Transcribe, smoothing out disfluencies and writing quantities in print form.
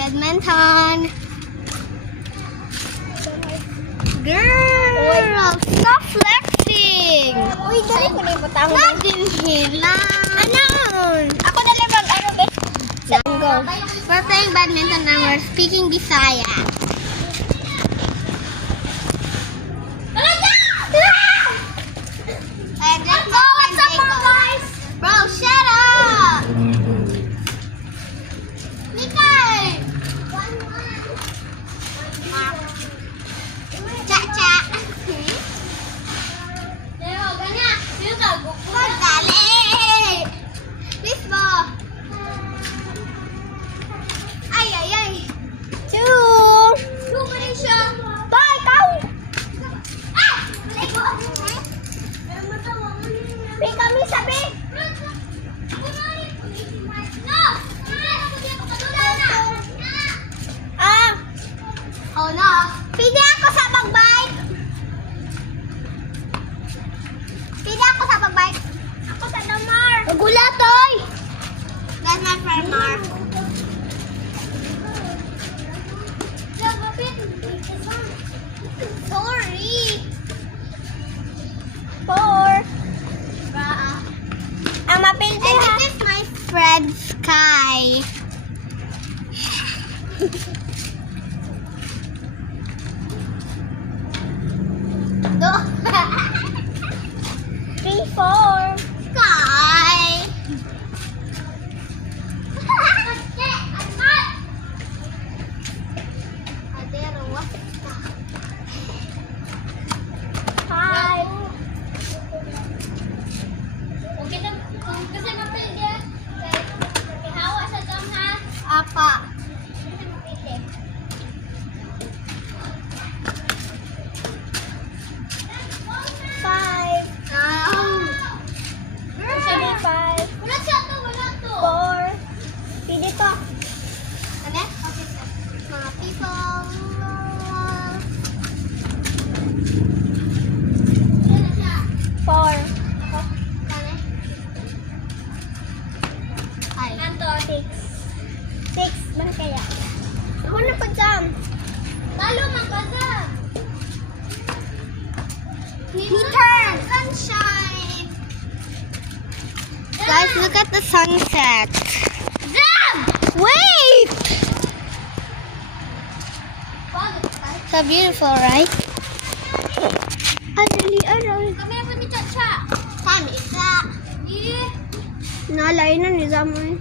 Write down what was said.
badminton. Girl, stop flexing. Uy, dali ko na ibutang. Laging hila. Ano? Ako na lang mag-ano, guys. Go. We're playing badminton and we're speaking Bisaya. And let's go. What's up, guys? Bro, shut up. Mikay. Cha-cha. Dali. Please, bo. Ay, ay, ay. Two. Lumanin siya. Bye, ikaw. Ah! Pay kami sabi. Ah, Oh no. pili ako sa mag-bike. Pili ako sa pagbike. Ako sa damar. Gulatoy! That's not for Mark. Sorry. Four. Ang mapilti And ha. this is my friend Sky. No. Three, four. Sky. Five. Apa? Five. Sige, five. Four. Pili ko. Ano? Okay, sir. Mga people. Four. Ay. Six. Six. Man kaya? Ako na pa jam. Talo man ka sa. Turn. Sunshine. Guys, look at the sunset. Damn! Wait! So beautiful, right? Adali, aray. Kami na po ni Chacha. Kami isa. Nalay na ni Zamoy.